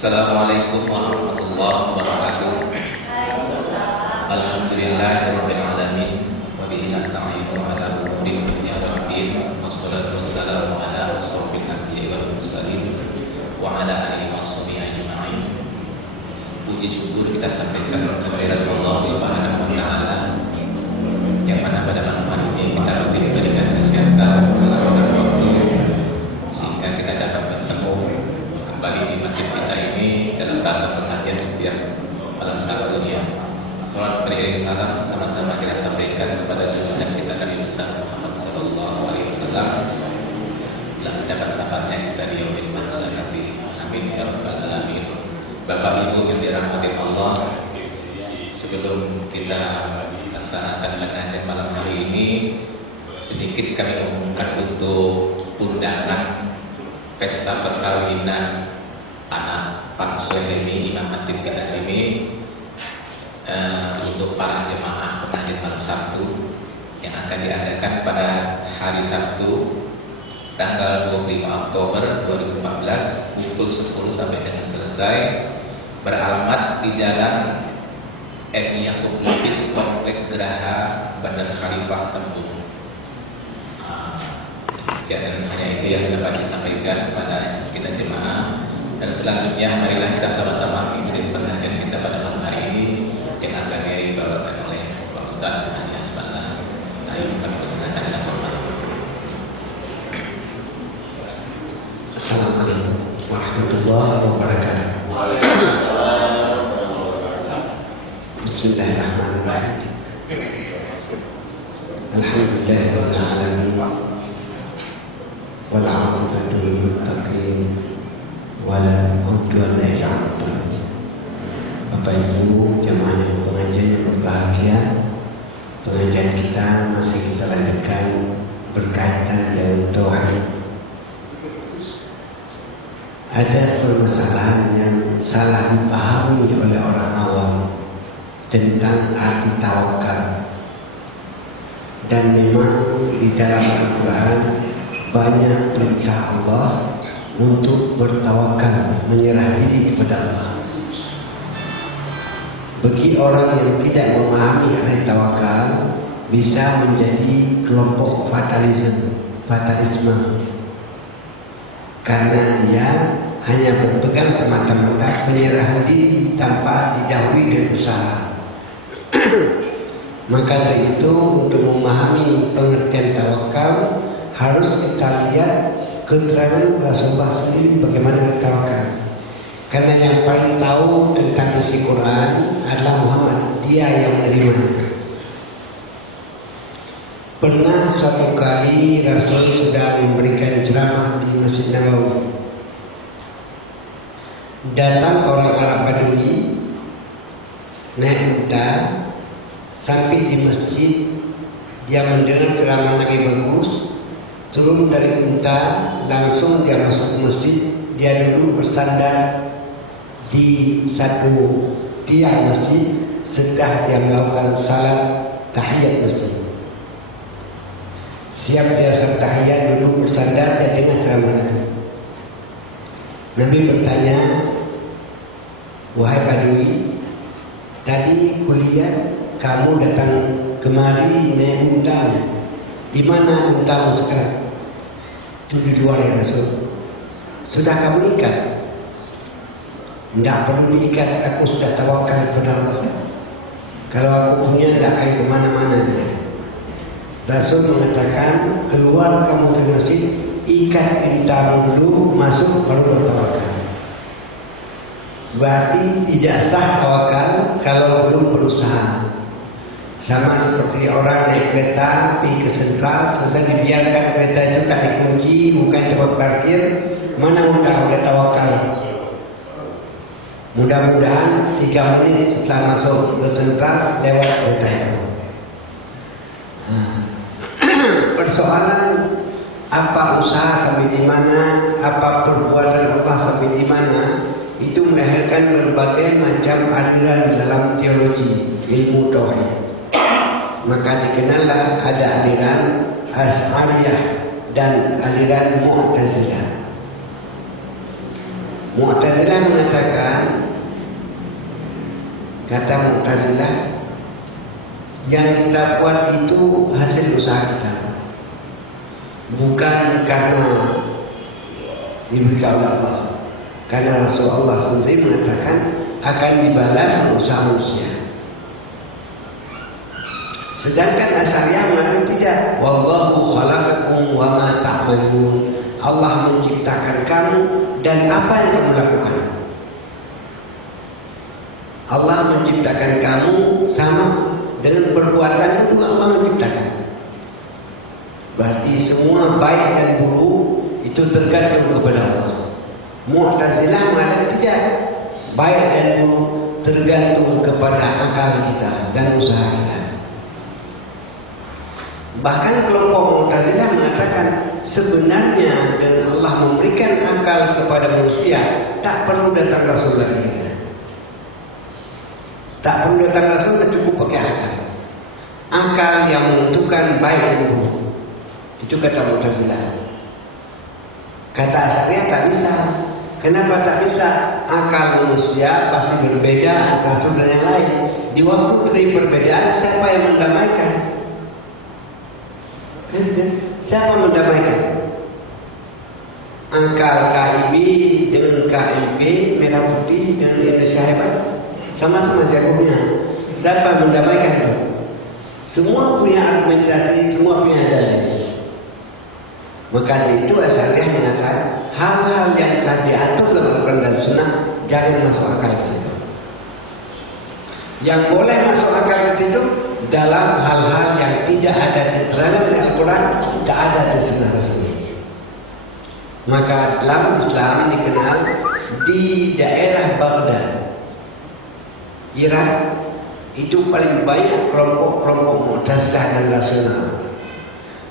Assalamualaikum warahmatullahi wabarakatuh. Alhamdulillahirabbil alamin wa bihi nasta'inu ala umuri dunya waddin. Wassalatu wassalamu ala asyrofil anbiya'i wal mursalin wa ala alihi washabihi ajma'in. Puji syukur kita sampaikan kepada Allah Subhanahu wa taala yang mana pada malam ini kita masih diberikan kesehatan dan waktu sehingga kita dapat bertemu kembali di masjid kita ini dalam rangka pengajian setiap malam Sabtunya. Salat beriring salam sama-sama kita sampaikan kepada junjungan kita Nabi Muhammad sallallahu alaihi wasallam. Telah mendapat syafaatnya kita di yaumil mahsyar nanti. Amin ya rabbal alamin. Bapak Ibu yang dirahmati Allah, sebelum kita laksanakan pengajian malam hari ini, sedikit kami umumkan untuk undangan pesta perkawinan anak Pak Suhaimi Imam Masjid Al-Azimi untuk para jemaah pengajian malam Sabtu yang akan diadakan pada hari Sabtu tanggal 25 Oktober 2014 pukul 10 sampai dengan selesai, beralamat di Jalan M. Yakub Lubis, Komplek Geraha Bandar Khalifah Tembung. Dan hanya itu yang dapat disampaikan kepada kita jemaah. Dan selanjutnya marilah kita sama-sama mengikuti pengajian kita pada malam hari ini yang akan dibawakan oleh Pak Ustaz Adi Asmana. Nah, ini kami persilakan dengan hormat. Assalamualaikum warahmatullahi wabarakatuh. Bismillahirrahmanirrahim. Alhamdulillahirabbil alamin. Wal 'aqibatu lil muttaqin wala udwana illa 'alal zalimin. Bapak Ibu jemaah yang pengajian yang berbahagia, pengajian kita masih kita lanjutkan berkaitan dengan tauhid. Ada permasalahan yang salah dipahami oleh orang awam tentang arti tawakal. Dan memang di dalam Al-Quran banyak perintah Allah untuk bertawakal, menyerah diri kepada Allah. Bagi orang yang tidak memahami arti tawakal, bisa menjadi kelompok fatalisme. Karena dia hanya berpegang semata-mata menyerah diri tanpa didahului dengan usaha. Maka dari itu, untuk memahami pengertian tawakal harus kita lihat keterangan Rasulullah sendiri bagaimana bertawakal. Karena yang paling tahu tentang isi Quran adalah Muhammad, dia yang menerimanya. Pernah suatu kali Rasul sudah memberikan ceramah di Masjid Nabawi. Datang orang Arab Badui naik unta sampai di masjid. Dia mendengar ceramah Nabi bagus, turun dari unta, langsung dia masuk masjid. Dia duduk bersandar di satu tiang masjid setelah dia melakukan salat tahiyat masjid. Siap dia tahiyat, duduk bersandar, dia dengar ceramah Nabi. Nabi bertanya, "Wahai Badui, tadi kulihat kamu datang kemari naik unta. Di mana untamu sekarang?" "Itu di luar ya Rasul." "Sudah kamu ikat?" "Tidak perlu diikat, aku sudah tawakal kepada Allah. Kalau aku punya tidak akan kemana-mana." Rasul mengatakan, "Keluar kamu dari masjid, ikat untamu dulu, masuk baru bertawakal." Berarti tidak sah tawakal kalau belum berusaha. Sama seperti orang naik kereta pergi ke sentral, sudah dibiarkan kereta itu tak dikunci, bukan tempat parkir, mana mudah oleh tawakal. Mudah-mudahan 3 menit setelah masuk ke sentral lewat kereta itu. Persoalan apa usaha sampai di mana, apa perbuatan Allah sampai di mana, itu melahirkan berbagai macam aliran dalam teologi ilmu tauhid. Maka dikenallah ada aliran Asy'ariyah dan aliran Mu'tazilah. Mu'tazilah mengatakan, kata Mu'tazilah, yang kita buat itu hasil usaha kita, bukan karena diberikan oleh Allah. Karena Rasulullah sendiri mengatakan akan dibalas usaha manusia. Sedangkan Asy'ariyah mengatakan tidak. Wallahu khalaqakum wa ma ta'malun. Allah menciptakan kamu dan apa yang kamu lakukan. Allah menciptakan kamu sama dengan perbuatan itu Allah menciptakan. Berarti semua baik dan buruk itu tergantung kepada Allah. Mu'tazilah mengatakan tidak. Baik dan buruk tergantung kepada akal kita dan usaha kita. Bahkan kelompok Mu'tazilah mengatakan sebenarnya dengan Allah memberikan akal kepada manusia tak perlu datang Rasul lagi. Tak perlu datang Rasul, cukup pakai akal. Akal yang menentukan baik dan buruk. Itu kata Mu'tazilah. Kata Asy'ariyah tak bisa. Kenapa tak bisa? Akal manusia pasti berbeda antara Rasul dan yang lain. Di waktu terjadi perbedaan, siapa yang mendamaikan? Siapa mendamaikan? Akal KIB dengan KMP merah putih dengan Indonesia hebat sama-sama jagonya. Siapa mendamaikan itu? Semua punya argumentasi, semua punya dalil. Maka itu Asy'ariyah mengatakan hal-hal yang telah diatur dalam Al-Quran dan Sunnah jangan masuk akal ke situ. Yang boleh masuk akal ke situ dalam hal-hal yang tidak ada di dalam Al-Quran, tidak ada di Sunnah Rasul. Maka dalam Islam dikenal di daerah Baghdad, Irak, itu paling banyak kelompok-kelompok Mu'tazilah dan Rasional.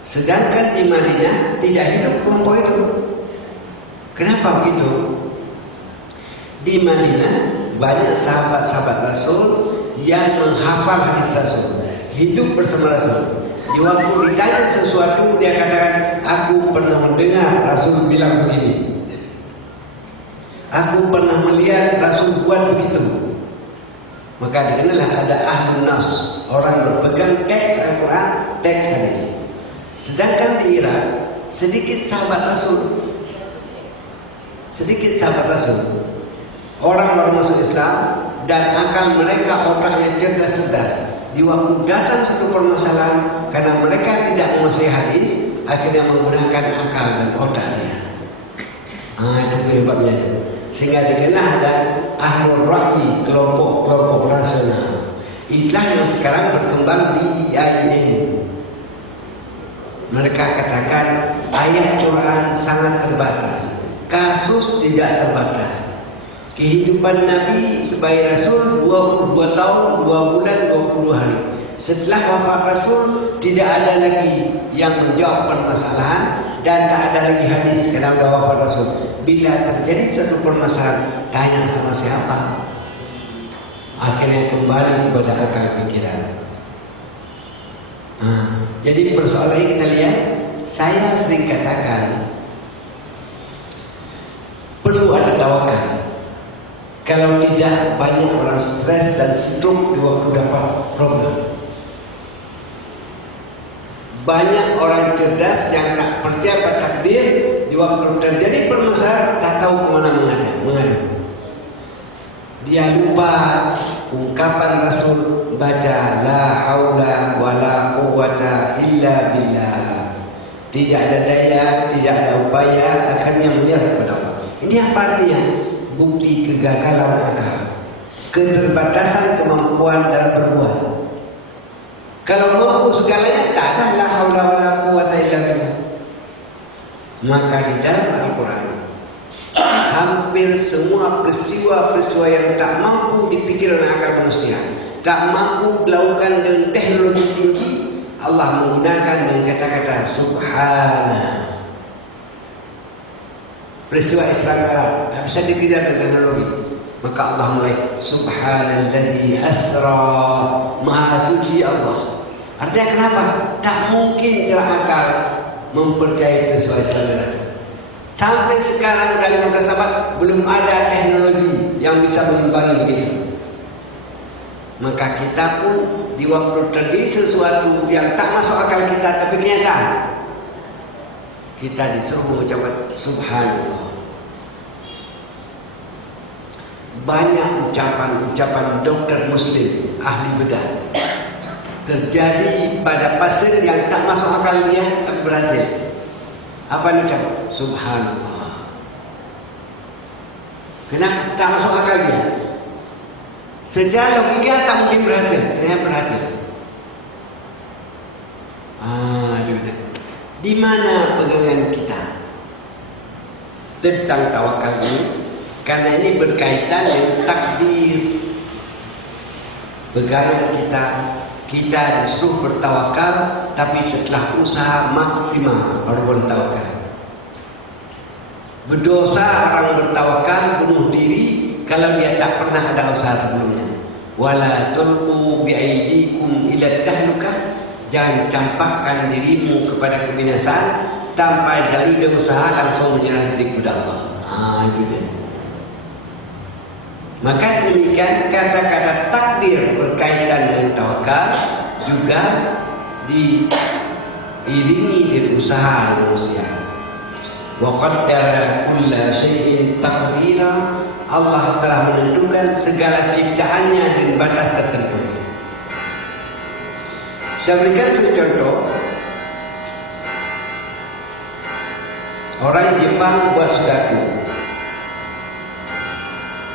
Sedangkan di Madinah tidak hidup kelompok itu. Kenapa begitu? Di Madinah banyak sahabat-sahabat Rasul yang menghafal hadis Rasul, hidup bersama Rasul. Di waktu ditanya sesuatu dia katakan, aku pernah mendengar Rasul bilang begini, aku pernah melihat Rasul buat begitu. Maka dikenallah ada ahlun nas, orang berpegang teks Al-Quran, teks hadis. Sedangkan di Irak sedikit sahabat Rasul, orang-orang masuk Islam dan akal mereka otaknya cerdas. Di waktu datang satu permasalahan, karena mereka tidak menguasai hadis, akhirnya menggunakan akal dan otaknya. Itu penyebabnya. Sehingga dikenal ada ahlul ra'yi, kelompok-kelompok rasional. Itulah yang sekarang berkembang di IAIN. Mereka katakan ayat Quran sangat terbatas, kasus tidak terbatas. Kehidupan Nabi sebagai Rasul 22 tahun, 2 bulan, 20 hari. Setelah wafat Rasul tidak ada lagi yang menjawab permasalahan dan tak ada lagi hadis karena sudah wafat Rasul. Bila terjadi satu permasalahan, tanya sama siapa? Akhirnya kembali kepada akal pikiran. Jadi persoalan ini kita lihat, saya sering katakan perlu ada tawakal. Kalau tidak, banyak orang stres dan stroke di waktu dapat problem. Banyak orang cerdas yang tak percaya pada takdir, di waktu terjadi permasalahan tak tahu kemana mengadu. Dia lupa ungkapan Rasul, baca la haula wala quwwata illa billah. Tidak ada daya, tidak ada upaya, akhirnya menyerah kepada Allah. Ini apa artinya? Bukti kegagalan akal, keterbatasan kemampuan dalam berbuat. Kalau mampu segalanya, tak ada la haula wala quwwata illa billah. Maka di dalam Al-Quran hampir semua peristiwa-peristiwa yang tak mampu dipikir oleh akal manusia, tak mampu dilakukan dengan teknologi tinggi, Allah menggunakan dengan kata-kata subhana. Peristiwa Isra Mi'raj tak bisa dipikir dengan teknologi. Maka Allah mulai subhanalladzi asra, maha suci Allah. Artinya kenapa? Tak mungkin cara akal mempercayai peristiwa Isra Mi'raj. Sampai sekarang dari 15 abad belum ada teknologi yang bisa mengimbangi begitu. Maka kita pun di waktu terjadi sesuatu yang tak masuk akal kita tapi kenyataan, kita disuruh mengucapkan subhanallah. Banyak ucapan-ucapan dokter muslim ahli bedah terjadi pada pasien yang tak masuk akal dia tapi berhasil. Apa ni ucap? Subhanallah. Kenapa tak masuk akal dia? Secara logika tak mungkin berhasil, ternyata berhasil. Di mana pegangan kita tentang tawakal ini? Karena ini berkaitan dengan takdir. Pegangan kita disuruh bertawakal, tapi setelah usaha maksimal baru boleh tawakal. Berdosa orang bertawakal bunuh diri kalau dia tak pernah ada usaha sebelumnya. Wala tulqu biaidikum ila tahlukah, jangan campakkan dirimu kepada kebinasaan tanpa dari usaha langsung menyerah diri kepada Allah. Itu dia. Maka demikian kata-kata takdir berkaitan dengan tawakal juga diiringi dengan usaha manusia. Wa qaddara kulla syai'in taqdira, Allah telah menentukan segala ciptaannya dengan batas tertentu. Saya berikan satu contoh. Orang Jepang buat sudako.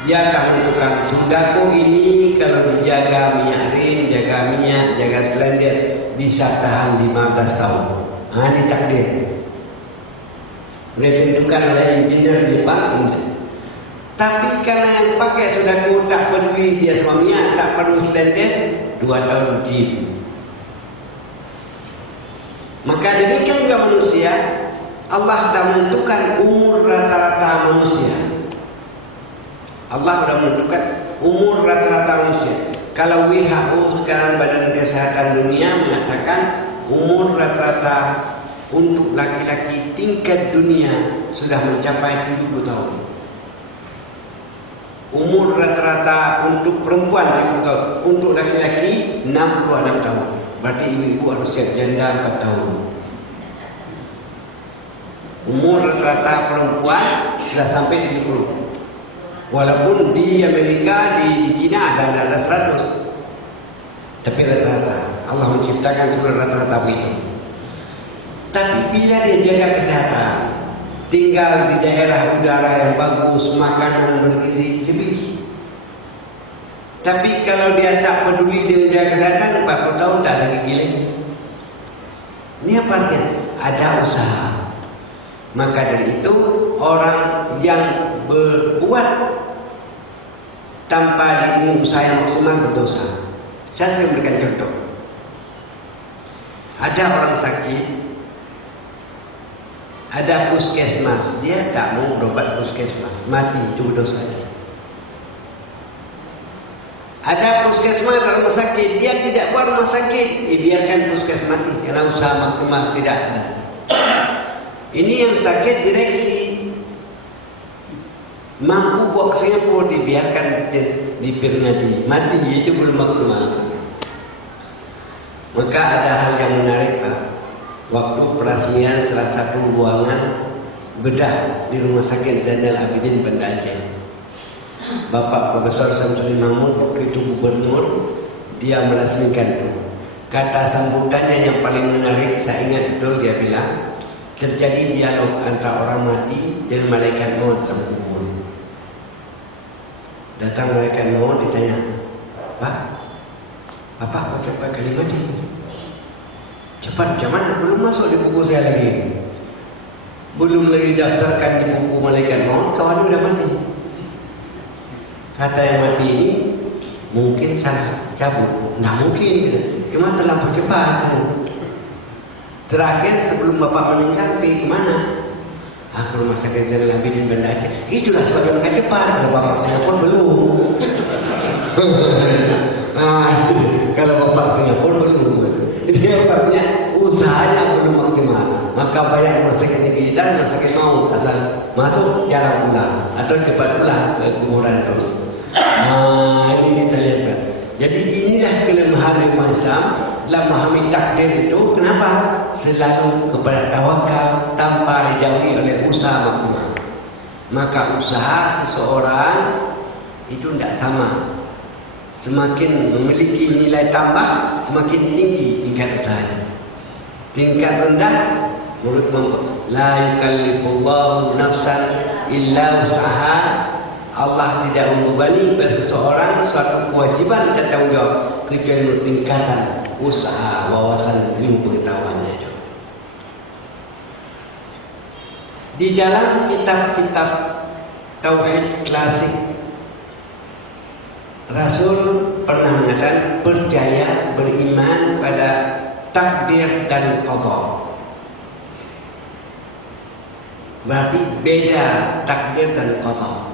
Dia akan menentukan sudako ini kalau dijaga minyak rim, jaga minyak, jaga silinder bisa tahan 15 tahun. Ini takdir. Ditentukan oleh engineer Jepang. Tapi karena yang pakai sudako tak peduli dia sama minyak, tak perlu silinder, 2 tahun uji. Maka demikian juga manusia, Allah telah menentukan umur rata-rata manusia. Allah sudah menentukan umur rata-rata manusia. Kalau WHO sekarang Badan Kesehatan Dunia mengatakan umur rata-rata untuk laki-laki tingkat dunia sudah mencapai 70 tahun. Umur rata-rata untuk perempuan 50 tahun, untuk laki-laki 66 tahun. Berarti ibu-ibu harus siap janda 4 tahun. Umur rata-rata perempuan sudah sampai 70. Walaupun di Amerika, di China ada 100. Tapi rata-rata Allah menciptakan seluruh rata-rata begitu. Tapi bila dia jaga kesehatan, tinggal di daerah udara yang bagus, makanan bergizi lebih. Tapi kalau dia tak peduli dengan jaga kesehatan, 40 tahun tak ada gigi lagi. Ini apa artinya? Ada usaha. Maka dari itu orang yang berbuat tanpa diiringi usaha yang maksimal berdosa. Saya berikan contoh. Ada orang sakit, ada puskesmas, dia tak mau berobat puskesmas, mati, itu dosa. Ada puskesmas dalam rumah sakit, dia tidak buat rumah sakit, dibiarkan puskesmas mati karena usaha maksimal tidak ada. Ini yang sakit direksi mampu bawa ke Singapura, dibiarkan diperingati mati, itu belum maksimal. Maka ada hal yang menarik Pak. Waktu peresmian salah satu ruangan bedah di Rumah Sakit Zainal Abidin Banda Aceh, Bapak Profesor Samsudin Mahmud itu gubernur, dia meresmikan itu. Kata sambutannya yang paling menarik, saya ingat betul, dia bilang terjadi dialog antara orang mati dengan malaikat maut dalam kubur. Datang malaikat maut, ditanya, Pak, Bapak ucapkan kalimat ini cepat, jangan belum masuk di buku saya lagi, belum lagi daftarkan di buku malaikat maut, kawan udah mati. Kata yang mati ini, mungkin salah cabut, nah mungkin, cuma terlalu cepat. Terakhir sebelum Bapak meninggal pergi kemana? Ke Rumah Sakit Zainal Abidin Banda Aceh. Itulah sebab mereka cepat. Kalau Bapak Singapura belum. Kalau Bapak Singapura belum. Dia Bapaknya usahanya belum maksimal, maka bayar rumah sakit negeri dan rumah sakit mau asal masuk jalan pulang atau cepat pulang ke kuburan terus. Ini kita lihat. Jadi inilah kelemahan umat Islam dalam memahami takdir itu. Kenapa? Selalu kepada tawakal tanpa dijauhi oleh usaha maksimal. Maka usaha seseorang itu tidak sama. Semakin memiliki nilai tambah, semakin tinggi tingkat usahanya. Tingkat rendah, menurut la yukallifullahu nafsan illa usaha. Allah tidak membebani pada seseorang suatu kewajiban dan tanggung jawab kecuali tingkatan usaha, wawasan, ilmu pengetahuannya itu. Di dalam kitab-kitab tauhid klasik, Rasul pernah mengatakan percaya, beriman pada takdir dan qada. Berarti beda takdir dan qada.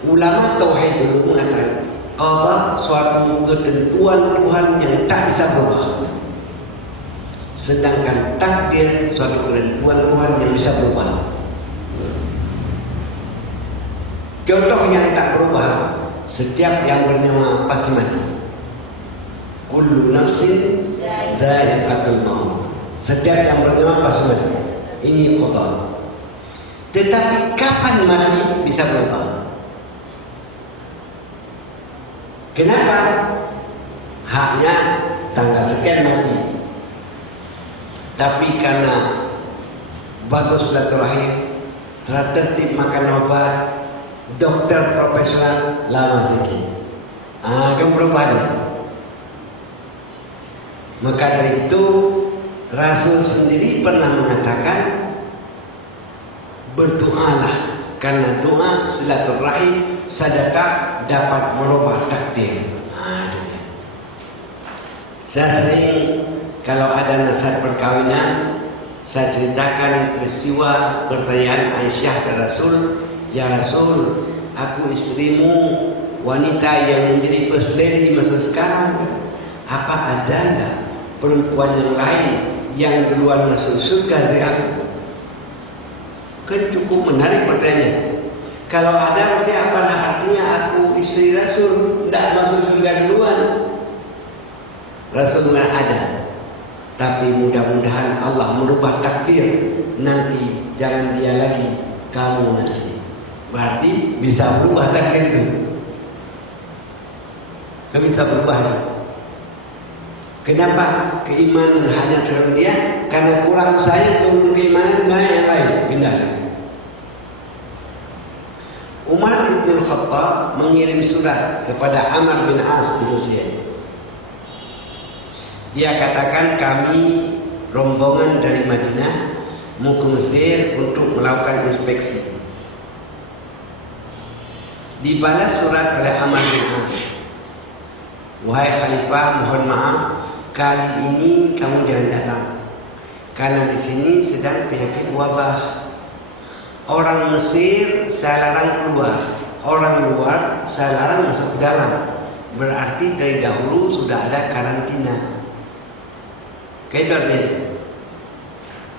Ulama tauhid dulu mengatakan qada suatu ketentuan Tuhan yang tak bisa berubah. Sedangkan takdir suatu ketentuan Tuhan yang bisa berubah. Contoh yang tak berubah, setiap yang bernyawa pasti mati. Kullu nafsin dha'iqatul maut. Setiap yang bernyawa pasti mati. Ini qada. Tetapi kapan mati bisa berubah? Kenapa? Haknya tanggal sekian mati. Tapi karena bagus silaturahim, telah tertib makan obat, dokter profesional lama sikit. Kan perubahan. Maka dari itu Rasul sendiri pernah mengatakan berdoalah, karena doa silaturahim sedekah dapat merubah takdir. Saya sering kalau ada nasihat perkawinan, saya ceritakan peristiwa pertanyaan Aisyah ke Rasul, ya Rasul, aku istrimu wanita yang menjadi first lady di masa sekarang. Apa ada enggak perempuan yang lain yang duluan masuk surga dari aku? Kan cukup menarik pertanyaan. Kalau ada berarti apalah artinya aku istri Rasul tidak masuk surga duluan? Rasul mengatakan ada. Tapi mudah-mudahan Allah merubah takdir. Nanti jangan dia lagi, kamu nanti. Berarti bisa berubah takdir itu. Kan bisa berubah. Kenapa? Keimanan hanya sekarang dia, karena kurang saya turun keimanan banyak yang lain. Pindah. Umar bin Khattab mengirim surat kepada Amr bin As di Mesir. Dia katakan kami rombongan dari Madinah mau ke Mesir untuk melakukan inspeksi. Dibalas surat oleh Amr bin As. Wahai Khalifah, mohon maaf, kali ini kamu jangan datang, karena di sini sedang penyakit wabah. Orang Mesir saya larang keluar, orang luar saya larang masuk ke dalam. Berarti dari dahulu sudah ada karantina. Kayak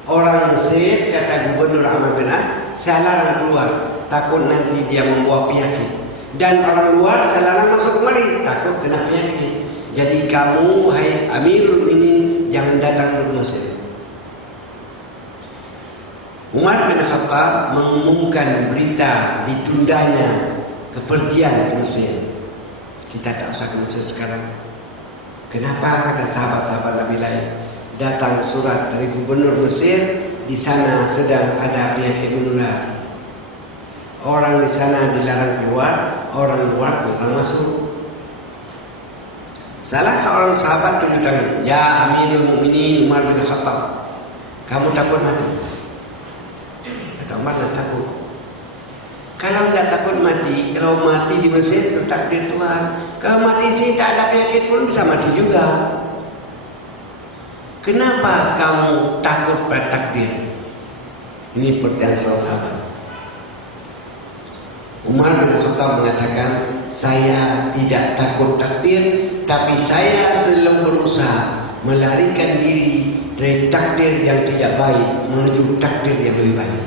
orang Mesir kata Gubernur Amr bin As, saya larang keluar, takut nanti dia membawa penyakit. Dan orang luar saya larang masuk kemari, takut kena penyakit. Jadi kamu, hai Amirul Mukminin, jangan datang ke Mesir. Umar bin Khattab mengumumkan berita ditundanya kepergian ke Mesir. Kita tak usah ke Mesir sekarang. Kenapa? Kata sahabat-sahabat Nabi lain. Datang surat dari Gubernur Mesir, di sana sedang ada penyakit menular. Orang di sana dilarang keluar, orang luar dilarang masuk. Salah seorang sahabat tunjuk tangan, ya Amirul Mukminin Umar bin Khattab, kamu takut mati? Kata Umar, tidak takut. Kalau tidak takut mati, kalau mati di Mesir itu takdir Tuhan. Kalau mati di sini tak ada penyakit pun bisa mati juga. Kenapa kamu takut pada takdir? Ini pertanyaan seorang sahabat. Umar bin Khattab mengatakan, saya tidak takut takdir, tapi saya selalu berusaha melarikan diri dari takdir yang tidak baik menuju takdir yang lebih baik.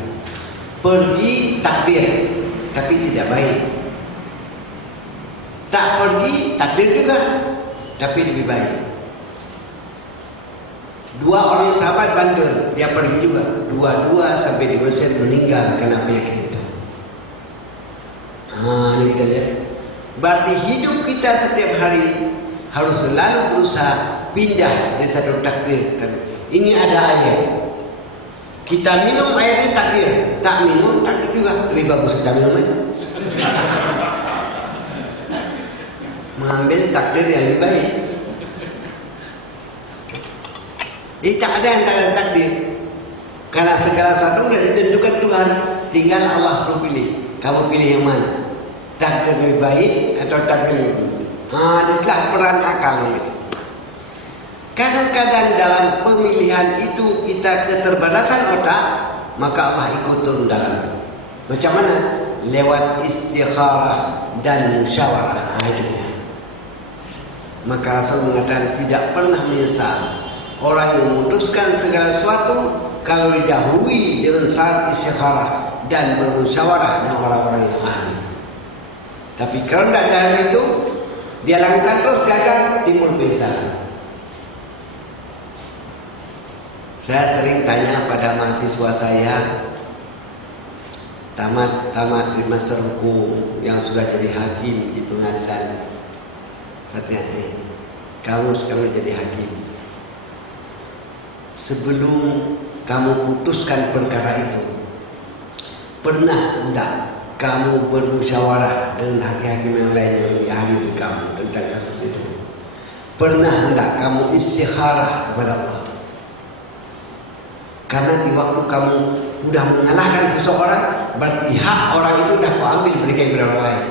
Pergi takdir tapi tidak baik, tak pergi takdir juga tapi lebih baik. Dua orang sahabat bandel, dia pergi juga, dua-dua sampai di Mesir meninggal karena penyakit itu. Ini kita lihat. Berarti hidup kita setiap hari harus selalu berusaha pindah dari satu takdir. Ini ada air, kita minum air ini takdir, tak minum takdir juga. Lebih bagus kita minum air, mengambil takdir yang lebih baik. Jadi tak ada yang tak ada takdir, karena segala sesuatu sudah ditentukan Tuhan. Tinggal Allah suruh pilih. Kamu pilih yang mana? Takdir lebih baik atau takdir? Itulah peran akal. Kadang-kadang dalam pemilihan itu kita keterbatasan otak, maka Allah ikut turun dalam. Macam mana? Lewat istikharah dan musyawarah. Maka Rasul mengatakan tidak pernah menyesal orang yang memutuskan segala sesuatu kalau didahului dengan syarat istikharah dan bermusyawarah dengan orang-orang yang ahli. Tapi kalau tidak ada itu, dia lakukan terus, gagal, timbul penyesalan. Saya sering tanya pada mahasiswa saya tamat di master hukum yang sudah jadi hakim di pengadilan. Saya tanya, kamu sekarang jadi hakim, sebelum kamu putuskan perkara itu, pernah tidak kamu bermusyawarah dengan hakim-hakim yang lain yang lebih ahli dari kamu tentang kasus itu? Pernah tidak kamu istikharah kepada Allah? Karena di waktu kamu sudah mengalahkan seseorang, berarti hak orang itu sudah kau ambil berikan kepada orang lain.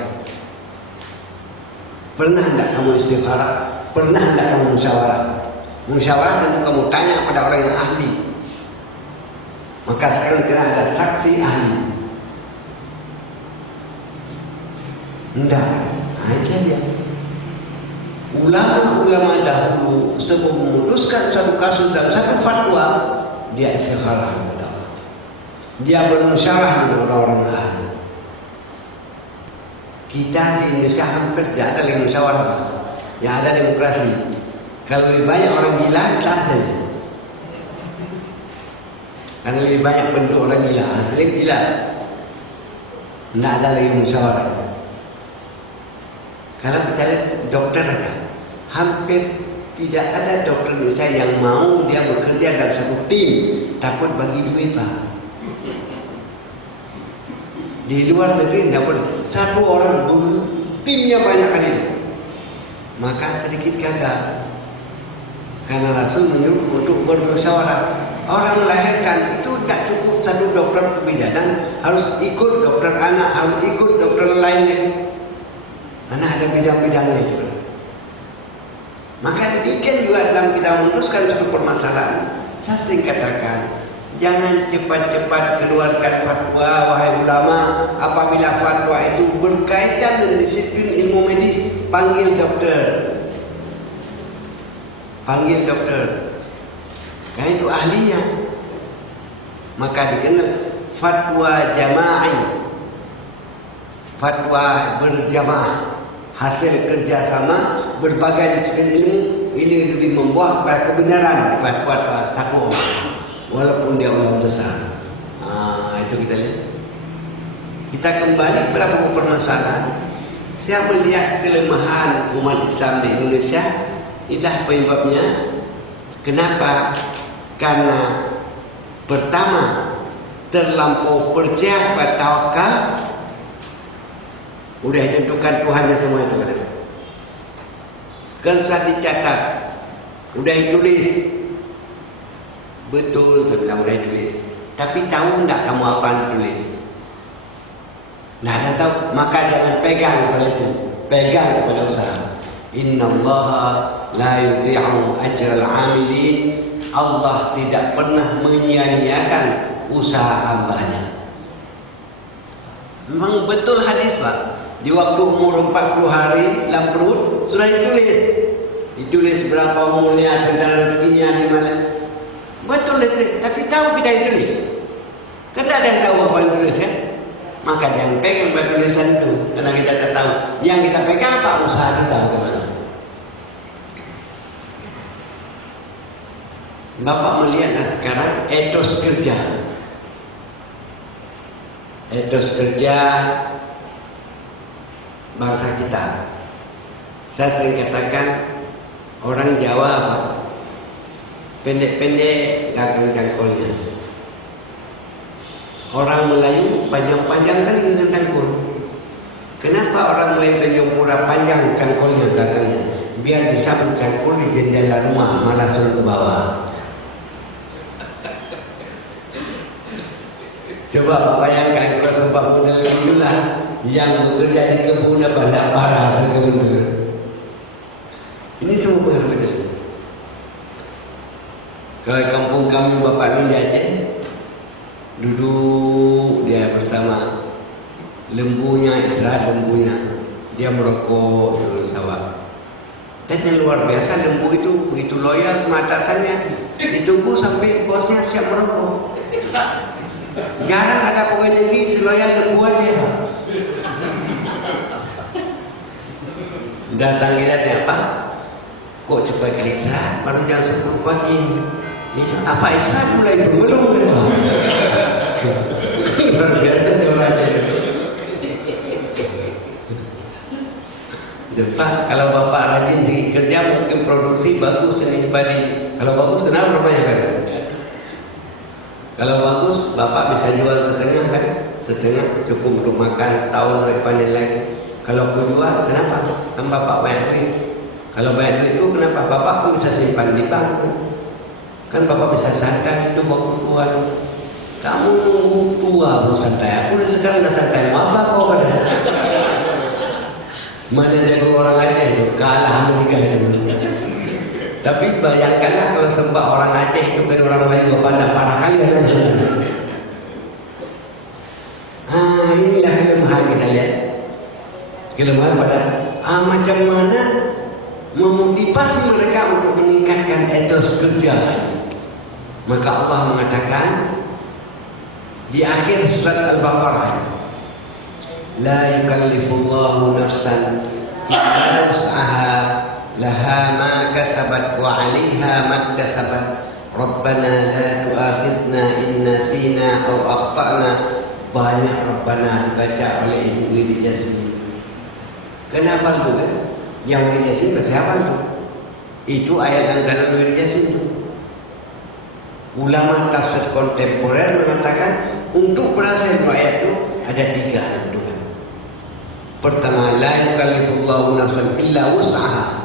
Pernah tidak kamu istikharah? Pernah tidak kamu musyawarah? Musyawarah tentu kamu tanya pada orang yang ahli. Maka sekarang kena ada saksi ahli. Enggak, aja dia. Ulama-ulama dahulu sebelum memutuskan satu kasus dalam satu fatwa, dia istikharah kepada Allah. Dia bermusyawarah dengan orang-orang ahli. Kita di Indonesia hampir tidak ada lagi musyawarah, yang ada demokrasi. Kalau lebih banyak orang gila, kelas saja. Karena lebih banyak bentuk orang gila, asli gila. Tidak ada lagi musyawarah. Kalau kita lihat dokter aja, hampir tidak ada dokter Indonesia yang mau dia bekerja dalam satu tim, takut bagi duit, Pak. Di luar negeri tidak boleh. Satu orang dulu, timnya banyak kali, maka sedikit gagal. Karena Rasul menyuruh untuk bermusyawarah. Orang melahirkan itu tidak cukup satu dokter kebidanan, harus ikut dokter anak, harus ikut dokter lainnya. Karena ada bidang-bidangnya juga. Maka demikian juga dalam kita memutuskan suatu permasalahan. Saya sering katakan, jangan cepat-cepat keluarkan fatwa, wahai ulama. Apabila fatwa itu berkaitan dengan disiplin ilmu medis, panggil dokter. Panggil dokter, karena itu ahlinya. Maka dikenal fatwa jama'i, fatwa berjamaah, hasil kerjasama berbagai disiplin ilmu. Ini lebih membuat kepada kebenaran daripada fatwa satu orang, walaupun dia orang besar. Itu kita lihat. Kita kembali pada pokok permasalahan. Saya melihat kelemahan umat Islam di Indonesia. Inilah penyebabnya. Kenapa? Karena pertama, terlampau percaya pada tawakal. Udah tentukan Tuhannya semua itu. Kalau sudah dicatat, udah ditulis, betul sebenarnya udah ditulis. Tapi tahu enggak kamu apa yang ditulis? Nah, ada tahu, maka jangan pegang pada itu. Pegang kepada usaha. Innallaha la yudhi'u ajral 'amilin. Allah tidak pernah menyia-nyiakan usaha hambanya. Memang betul hadis, Pak. Di waktu umur 40 hari dalam perut sudah ditulis. Ditulis berapa umurnya, tentang rezekinya di mana. Betul, tapi tahu kita yang tulis. Kan ada yang tahu apa yang tulis kan? Maka jangan pegang tulisan itu, karena kita tak tahu. Yang kita pegang apa? Usaha kita bagaimana. Bapak melihat sekarang etos kerja. Etos kerja bangsa kita. Saya sering katakan orang Jawa apa? Pendek-pendek gagang jangkolnya. Orang Melayu panjang-panjang kan dengan jangkol. Kenapa orang Melayu Tanjung panjang jangkolnya gagangnya? Biar bisa mencangkul di jendela rumah, malah suruh ke bawah. Coba bayangkan kalau sepak muda itulah yang bekerja di kebun banyak parah sebenarnya. Ini semua benar-benar. Kalau kampung kami bapak ini di Aceh, duduk dia bersama lembunya, istirahat lembunya, dia merokok di sawah. Dan yang luar biasa, lembu itu begitu loyal sama atasannya, ditunggu sampai bosnya siap merokok. Jarang ada pegawai negeri seloyal lembu aja. Datang kita apa? Kok cepat kali istirahat? Baru jam 10 pagi. Apa istirahat mulai belum? Luar biasa Pak, kalau bapak rajin kerja mungkin produksi bagus ini padi. Kalau bagus kenapa namanya kan? Kalau bagus bapak bisa jual setengah kan? Setengah cukup untuk makan setahun lagi panen lagi. Kalau aku jual kenapa? Kan bapak banyak duit. Kalau banyak duit itu kenapa? Bapak pun bisa simpan di bank. Kan bapak bisa santai itu bapak tuan. Kamu tua belum santai. Aku sekarang udah santai. Mau apa kau pada? Mana jago orang Aceh itu kalah meninggal dulu. Tapi bayangkanlah kalau sembah orang Aceh itu kan orang Melayu pandang parah kali kan. Inilah kelemahan kita lihat. Kelemahan pada macam mana memotivasi mereka untuk meningkatkan etos kerja. Maka Allah mengatakan di akhir surat Al-Baqarah, La yukallifullahu nafsan illa wus'aha laha ma kasabat wa 'alaiha ma iktasabat Rabbana la tu'akhidna in nasina aw akhtana. Banyak Rabbana dibaca oleh Ibu Widy Yasin. Kenapa itu kan? Yang Widy Yasin siapa itu? Itu ayat anggaran Widy Yasin itu. Ulama tafsir kontemporer mengatakan untuk berhasil ayat itu ada 3 kandungan. Pertama, la yukallifullahu nafsan illa wus'aha.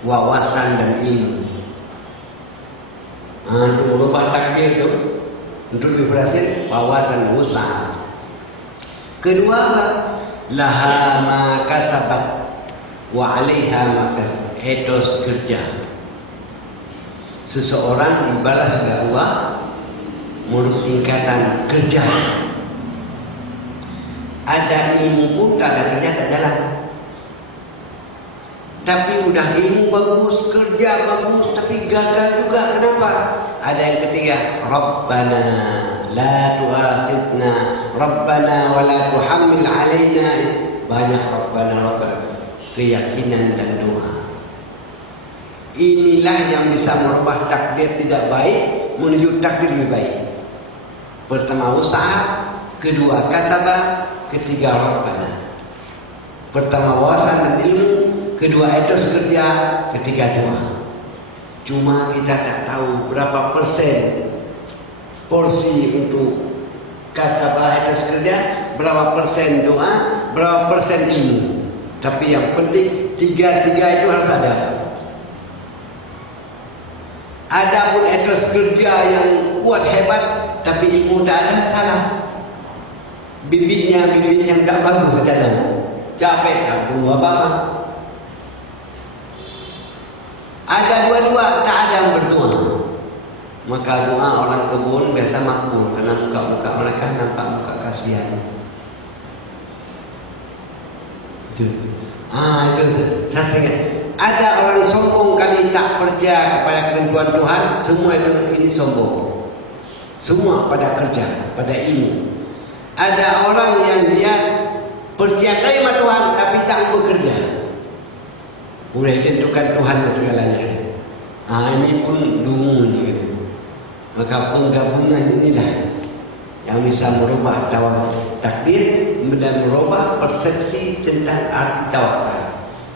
Wawasan dan ilmu. Untuk merubah takdir itu, untuk berhasil wawasan usaha. Kedua, laha ma kasabat wa 'alaiha ma kasabat. Etos kerja. Seseorang dibalas oleh Allah menurut tingkatan kerja. Ada ilmu pun tak ada kerja tak jalan. Tapi udah ilmu bagus, kerja bagus, tapi gagal juga. Kenapa? Ada yang ketiga, Rabbana la tu'akhidna, Rabbana wa la tuhammil alaina. Banyak Rabbana. Keyakinan dan doa. Inilah yang bisa merubah takdir tidak baik menuju takdir lebih baik. Pertama usaha, kedua kasabah, ketiga Rabbana. Pertama wawasan dan ilmu, kedua etos kerja, ketiga doa. Cuma kita tak tahu berapa persen porsi untuk kasabah etos kerja, berapa persen doa, berapa persen ilmu. Tapi yang penting tiga-tiga itu harus ada. Adapun etos kerja yang kuat hebat, tapi ilmu tak ada, salah. Bibitnya yang tak bagus saja. Capek tak perlu apa-apa. Ada dua-dua, tak ada yang berdoa. Maka doa orang kebun biasa makbul karena muka-muka mereka nampak muka kasihan. Itu saya ingat Ada orang sombong kali tak percaya kepada ketentuan Tuhan, semua itu ini sombong. Semua pada kerja, pada ilmu. Ada orang yang dia percaya kali sama Tuhan tapi tak bekerja. Boleh tentukan Tuhan segalanya. Ini pun dungu gitu. Maka penggabungan inilah yang bisa merubah takdir dan merubah persepsi tentang arti tawakal.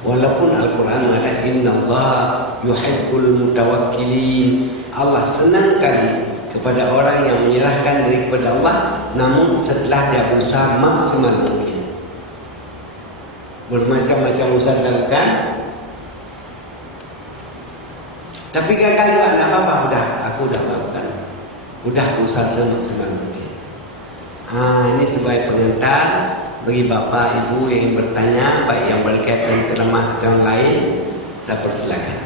Walaupun Al-Quran mengatakan Innallaha yuhibbul mutawakkilin. Allah senang kali kepada orang yang menyerahkan diri kepada Allah, namun setelah dia berusaha maksimal mungkin. Bermacam-macam usaha dilakukan, tapi gagal juga, tidak apa-apa. Aku udah melakukan, udah usaha semaksimal mungkin. Ini sebagai pengantar bagi bapak ibu yang bertanya, baik yang berkaitan dengan yang lain, saya persilakan.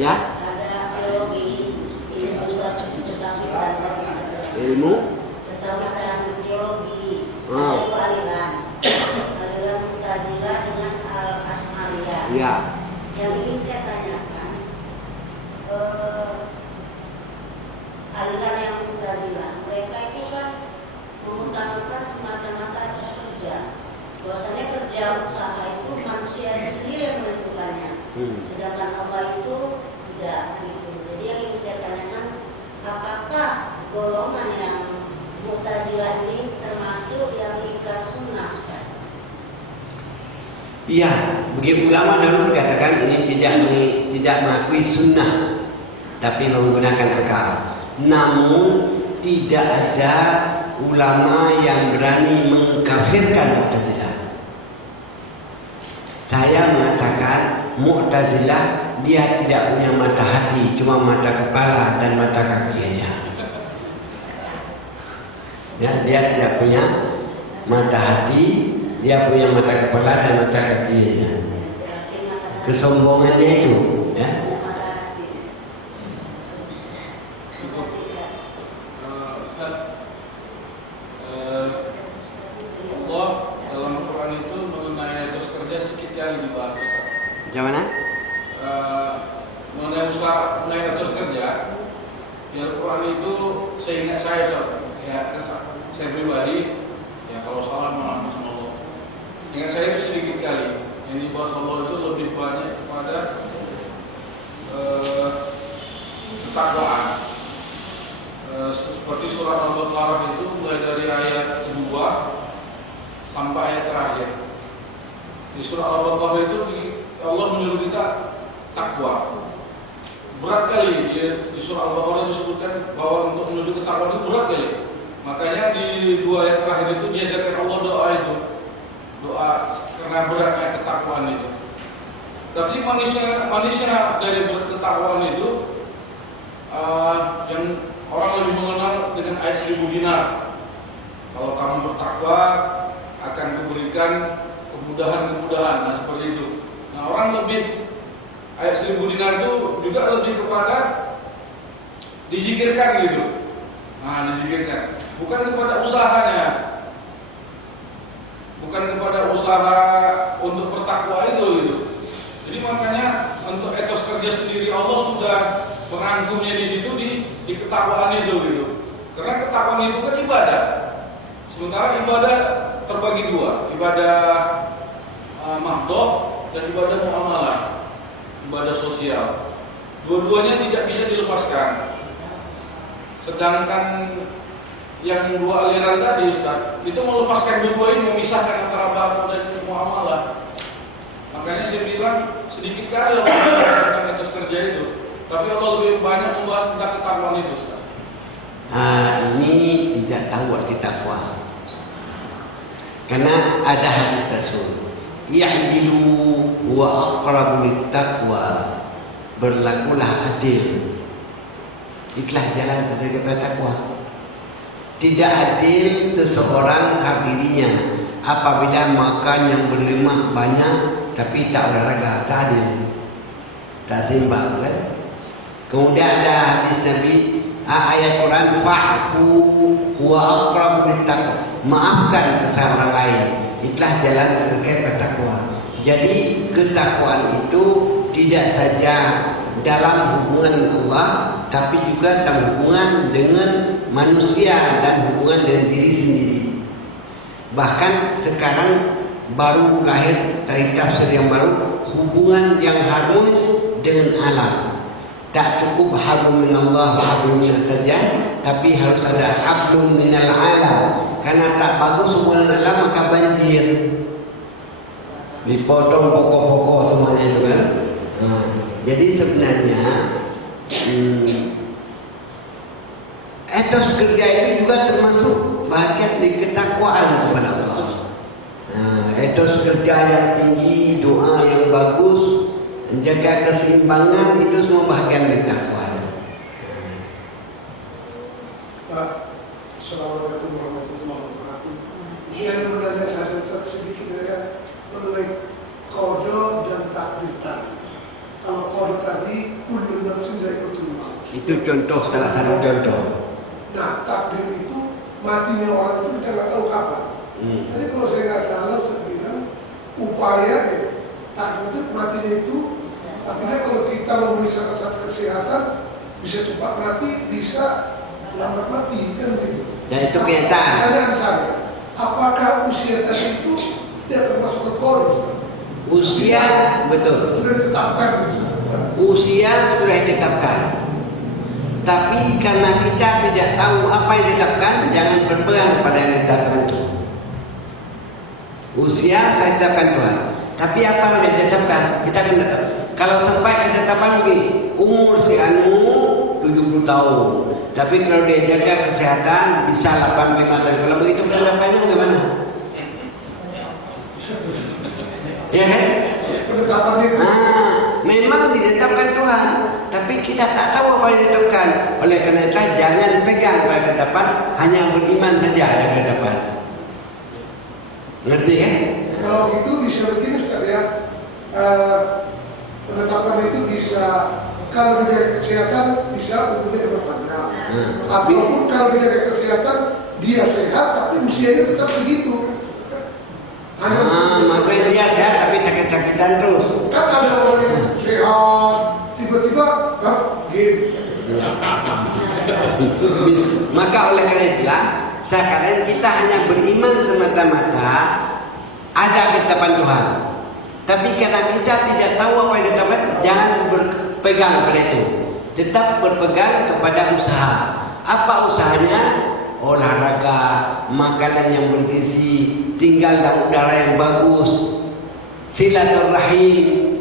Ya. Ilmu. Aliran Mu'tazilah dengan Al-Asmariyah. Ya. Yang ingin saya tanyakan, aliran yang Mu'tazilah, mereka itu kan mengutamakan semata-mata atas kerja. Bahwasanya kerja usaha itu manusia itu sendiri yang menentukannya. Sedangkan Allah itu tidak gitu. Jadi yang ingin saya tanyakan, apakah golongan yang Mu'tazilah ini termasuk yang ingkar sunnah, Ustaz? Iya, bagi ulama dahulu katakan ini tidak mengakui sunnah, tapi menggunakan akal. Namun tidak ada ulama yang berani mengkafirkan Mu'tazilah. Saya mengatakan Mu'tazilah dia tidak punya mata hati, cuma mata kepala dan mata kaki aja. Ya, dia tidak punya mata hati, dia punya mata kepala dan mata kaki aja. Kesombongannya itu, ya. Bagaimana? Mengenai usaha, mengenai etos kerja, di Al-Quran itu seingat saya, saya pribadi, ya kalau salah maaf sama Allah. Ingat saya itu sedikit kali. Yang dibahas Allah itu lebih banyak kepada ketakwaan. Seperti surah Al-Baqarah itu mulai dari ayat kedua sampai ayat terakhir. Di surah Al-Baqarah itu Allah menyuruh kita takwa. Berat kali di surah Al-Baqarah disebutkan bahwa untuk menuju ke takwa itu berat kali. Makanya di dua ayat terakhir itu diajarkan Allah doa itu. Doa karena beratnya ketakwaan itu. Tapi manisnya dari ketakwaan itu yang orang lebih mengenal dengan ayat 1000 dinar. Kalau kamu bertakwa akan kuberikan kemudahan-kemudahan, nah seperti itu. Nah orang lebih ayat 1000 dinar itu juga lebih kepada dizikirkan gitu. Nah dizikirkan, bukan kepada usahanya, bukan kepada usaha untuk bertakwa itu gitu. Jadi makanya untuk etos kerja sendiri Allah sudah merangkumnya di situ di ketakwaan itu gitu. Karena ketakwaan itu kan ibadah. Sementara ibadah terbagi dua, ibadah mahdoh dan ibadah muamalah, ibadah sosial. Dua-duanya tidak bisa dilepaskan. Sedangkan yang dua aliran tadi Ustaz, itu melepaskan dua ini, memisahkan antara mahdoh dan muamalah. Makanya saya bilang sedikit kali Allah tentang etos kerja itu, tapi Allah lebih banyak membahas tentang ketakwaan itu Ustaz. Ini tidak tahu arti takwa. Karena ada hadis Rasul, ya'dilu wa aqrabu littaqwa, berlakulah adil. Itulah jalan kepada takwa. Tidak adil seseorang hak dirinya apabila makan yang berlemak banyak tapi tak olahraga, tak adil, tak seimbang kan? Kemudian ada hadis Nabi, ayat Quran fa'fu huwa aqrabu littaqwa. Maafkan kesalahan orang lain. Itulah jalan terdekat bertakwa. Jadi ketakwaan itu tidak saja dalam hubungan Allah, tapi juga dalam hubungan dengan manusia dan hubungan dengan diri sendiri. Bahkan sekarang baru lahir dari tafsir yang baru, hubungan yang harmonis dengan alam. Tak cukup hablum minallah wa hablum minas saja, tapi harus ada hablum minal alam. Karena tak bagus hubungan alam maka banjir. Dipotong pokok-pokok semuanya itu kan. Jadi sebenarnya etos kerja itu juga termasuk bagian dari ketakwaan kepada Allah. Etos kerja yang tinggi, doa yang bagus, menjaga keseimbangan, itu semua bagian dari ketakwaan. Pak, Assalamualaikum warahmatullahi wabarakatuh. Saya mau nanya sedikit ya mengenai qada dan takdir tadi. Kalau qada tadi kullu nafsin dha'iqatul maut. Itu contoh, salah satu contoh. Nah, takdir itu matinya orang itu kita nggak tahu kapan. Jadi kalau saya nggak salah, saya bilang upaya takdir itu matinya itu artinya kalau kita memeriksakan satu kesehatan bisa cepat mati, bisa lambat mati kan begitu. Dan itu kenyataan. Pertanyaan saya, apakah usia tadi itu tidak termasuk ke qada? Usia betul. Sudah ditetapkan gitu. Usia sudah ditetapkan. Tapi karena kita tidak tahu apa yang ditetapkan, jangan berpegang pada yang ditetapkan itu. Usia saya tetapkan Tuhan. Tapi apa yang ditetapkan? Kita akan tetap. Kalau sampai ditetapkan begini, umur si anu 70 tahun. Tapi kalau dia jaga kesehatan bisa 85 tahun. Kalau begitu penetapannya bagaimana? Ya kan? Penetapan itu. Memang ditetapkan Tuhan, tapi kita tak tahu apa yang ditetapkan. Oleh karena itu jangan pegang pada ketetapan, hanya beriman saja dengan ketetapan. Ngerti kan? Kalau itu bisa begini Ustaz ya. Penetapan itu bisa kalau menjaga kesehatan bisa umurnya berpanjang. Ataupun kalau menjaga kesehatan dia sehat tapi usianya tetap begitu. Makanya dia sehat tapi sakit-sakitan terus. Kan ada orang yang sehat tiba-tiba game. Maka oleh karena itulah sekarang kita hanya beriman semata-mata ada ketetapan Tuhan. Tapi karena kita tidak tahu apa yang ditetapkan, jangan berpegang pada itu. Tetap berpegang kepada usaha. Apa usahanya? Olahraga, makanan yang bergizi, tinggal dalam udara yang bagus, silaturahim.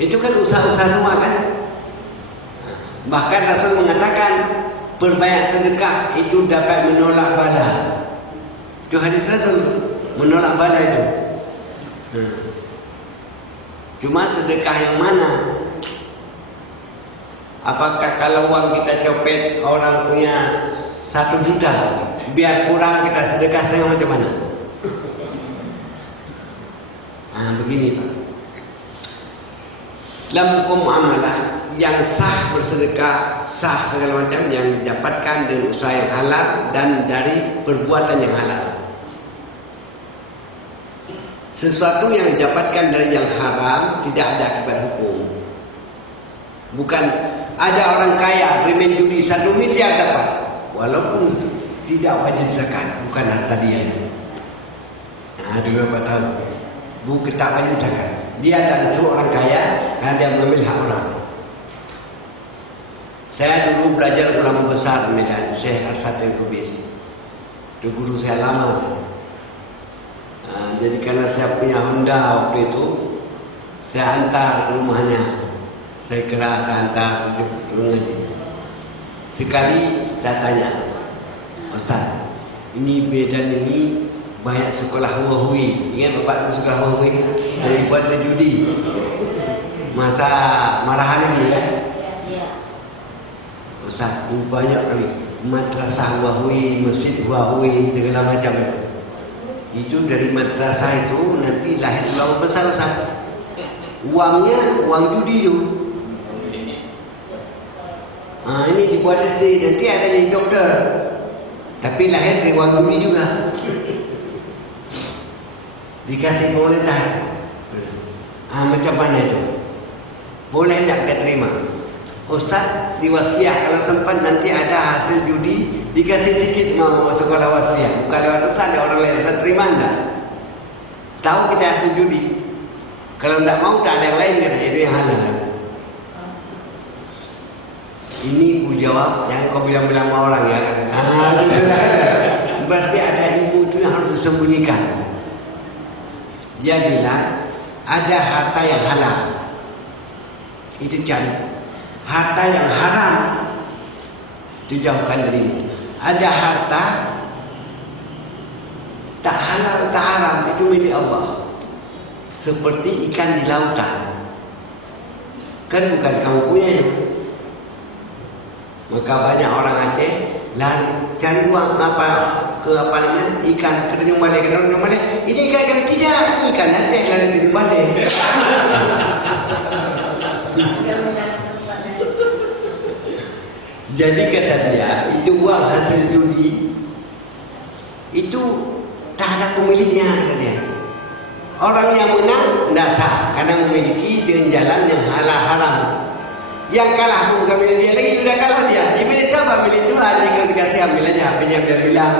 Itu kan usaha-usaha semua kan. Bahkan Rasul mengatakan berbanyak sedekah itu dapat menolak bala. Itu hadis Rasul, menolak bala itu. Cuma sedekah yang mana? Apakah kalau uang kita copet orang punya 1 juta, biar kurang kita sedekah macam mana? Begini Pak. Dalam hukum muamalah yang sah bersedekah, sah segala macam yang didapatkan dari usaha yang halal dan dari perbuatan yang halal. Sesuatu yang didapatkan dari yang haram tidak ada akibat hukum. Bukan ada orang kaya bermain judi 1 miliar dapat, walaupun tidak wajib zakat, bukan harta dia. Dulu apa tahu? Bukan tak wajib zakat. Dia adalah seorang orang kaya karena dia mengambil hak orang. Saya dulu belajar ulama besar di Medan, Syekh Arsatul Lubis. Itu guru saya lama. Jadi karena saya punya Honda waktu itu, saya antar ke rumahnya. Saya kira saya antar turun lagi. Sekali saya tanya, Ustaz, ini Medan ini banyak sekolah Huawei. Ingat bapak itu sekolah Huawei dari buat judi. Masa marahan ini kan? Iya. Ustaz, ini banyak kali madrasah Huawei, masjid Huawei segala macam. Itu dari madrasah itu nanti lahir ulama besar Ustaz. Uangnya uang judi itu. Ini dibuat SD, nanti ada jadi dokter. Tapi lahir dari uang bumi juga. Dikasih pemerintah. Macam mana itu? Boleh tidak kita terima? Ustaz diwasiat kalau sempat nanti ada hasil judi dikasih sikit mau sekolah wasiat. Bukan lewat Ustaz, ada orang lain. Ustaz terima enggak? Tahu kita hasil judi. Kalau tidak mau tak ada yang lain kan? Itu yang halal. Ini ku jawab, jangan kau bilang-bilang sama orang ya. Berarti ada ilmu itu yang harus disembunyikan. Dia bilang ada harta yang halal. Itu cari. Harta yang haram itu jauhkan dirimu. Ada harta tak halal, tak haram, itu milik Allah. Seperti ikan di lautan. Kan bukan kamu punya itu. Maka banyak orang Aceh lari cari uang ikan terjun balik. Ini ikan tidak, ikan Aceh lari terjun balik. Jadi kata dia, itu uang hasil judi itu tak ada pemiliknya, kata dia. Orang yang menang tidak sah karena memiliki dengan jalan yang halal haram. Yang kalah bukan milik dia lagi, sudah kalah dia. Dia milik siapa? Milik Tuhan. Jika dikasih ambil aja HP-nya biar bilang.